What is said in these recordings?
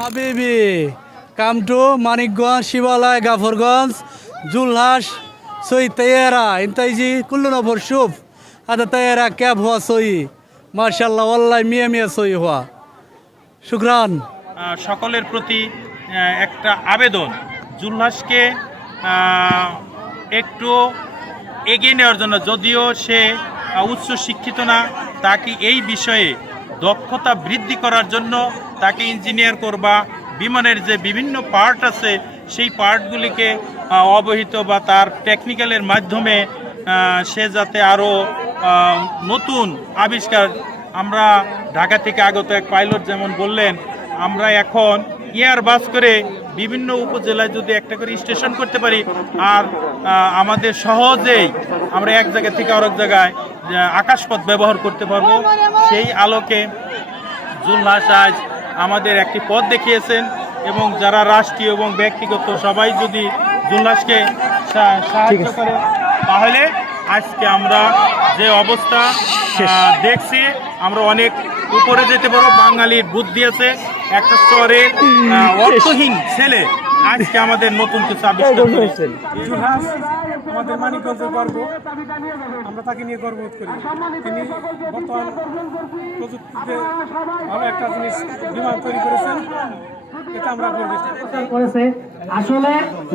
হাবিবি come to Manikganj, শিবালয়, গাফরগঞ্জ, জুলহাস, সই তৈয়ারা, ইন্তাইজি কুল্লু নফর শুভ আদা তৈয়ারা, ক্যাব হওয়া সই। মার্শাল্লাহ আল্লাহ মিয়া মিয়া সই হওয়া শুক্রান। সকলের প্রতি একটা আবেদন। জুলহাসকে একটু এগিয়ে নেওয়ার জন্য, যদিও সে উচ্চ শিক্ষিত না, তাকে এই বিষয়ে দক্ষতা বৃদ্ধি করার জন্য তাকে ইঞ্জিনিয়ার করবা, বিমানের যে বিভিন্ন পার্ট আছে, সেই পার্টগুলিকে অবহিত বা তার টেকনিক্যালের মাধ্যমে সে যাতে আরও নতুন আবিষ্কার, আমরা ঢাকা থেকে আগত এক পাইলট যেমন বললেন, আমরা এখন এয়ার বাস করে বিভিন্ন উপজেলায় যদি একটা করে স্টেশন করতে পারি, আর আমাদের সহজেই আমরা এক জায়গা থেকে আরেক জায়গায় আকাশপথ ব্যবহার করতে পারব। সেই আলোকে জুলহাস আজ আমাদের একটি পথ দেখিয়েছেন এবং যারা রাষ্ট্রীয় এবং ব্যক্তিগত সবাই যদি জুল্লাসকে সাহায্য করে তাহলে আজকে আমরা যে অবস্থা দেখছি আমরা অনেক উপরে যেতে পারো বাঙালির বুদ্ধি আছে একটা স্তরে অর্থহীন ছেলে আজকে আমাদের নতুন কিছু আবিষ্কার আমাদের মানিকগঞ্জের গর্ব। আমরা তাকে নিয়ে গর্ববোধ করি। তিনি বর্তমান প্রযুক্তিতে ভালো একটা জিনিস বিমান তৈরি করেছেন। এটা আমরা গর্বিত। করেছে। আসলে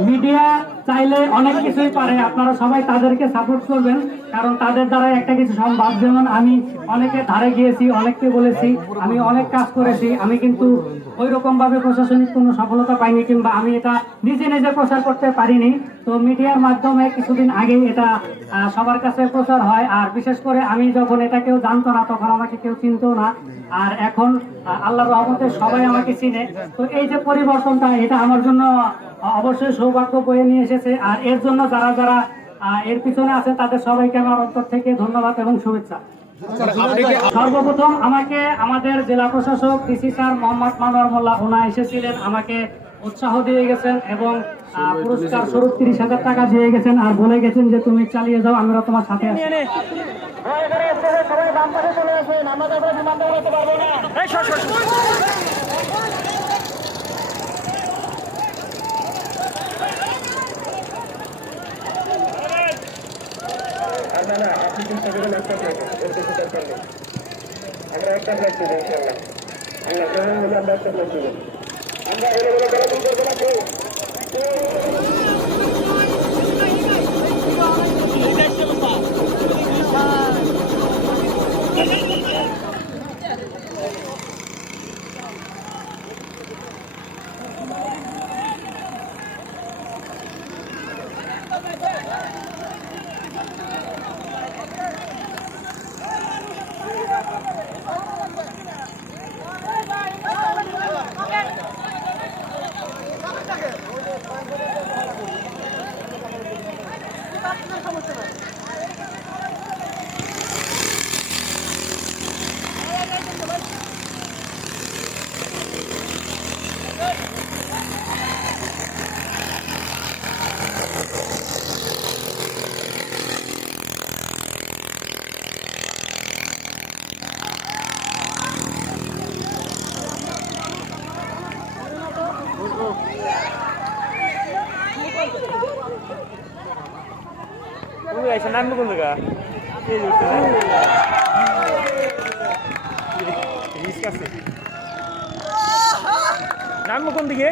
মিডিয়া চাইলে অনেক কিছুই পারে। আপনারা সবাই তাদেরকে সাপোর্ট করবেন, কারণ তাদের দ্বারা একটা কিছু সম্ভব। যেমন আমি অনেকে ধারে গিয়েছি, অনেককে বলেছি, আমি অনেক কাজ করেছি, আমি কিন্তু ওই রকম ভাবে প্রশাসনিক কোনো সফলতা পাইনি কিংবা আমি এটা নিজে নিজে প্রচার করতে পারিনি। তো মিডিয়ার মাধ্যমে কিছুদিন আগে এটা সবার কাছে প্রচার হয়। আর বিশেষ করে আমি যখন এটা কেউ জানতো না, তখন আমাকে কেউ চিনতো না। আর এখন আল্লাহ রহমতে সবাই আমাকে চিনে। তো এই যে পরিবর্তনটা, এটা আমার জন্য অবশ্যই সৌভাগ্য বয়ে নিয়ে এসেছে আর এর জন্য যারা যারা এর পিছনে আছে তাদের সবাইকে আমার অন্তর থেকে ধন্যবাদ এবং শুভেচ্ছা সর্বপ্রথম আমাকে আমাদের জেলা প্রশাসক ডিসি স্যার মোহাম্মদ মানোয়ার মোল্লা ওনা এসেছিলেন আমাকে উৎসাহ দিয়ে গেছেন এবং পুরস্কার স্বরূপ তিরিশ হাজার টাকা দিয়ে গেছেন আর বলে গেছেন যে তুমি চালিয়ে যাও আমরা তোমার সাথে আছি না না আপনি কিন্তু সেগুলো একটা আমরা একটা প্লেট ইনশাল্লাহ আমরা। গ্রহণ হলে আমরা একটা প্লেট আমরা এগুলো করব না নাম কোন দিকে?